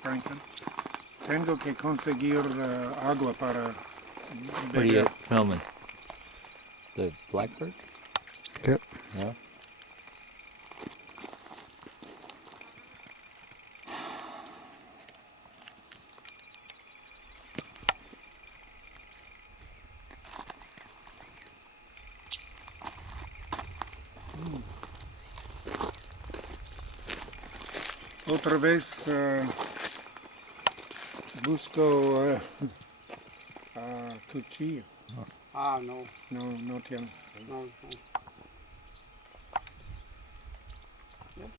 Franklin, tengo que conseguir agua para What are you beber. filming? The Blackbird? Yep. Yeah. Otra vez busco cuchillo. Ah, no. No tiene. No.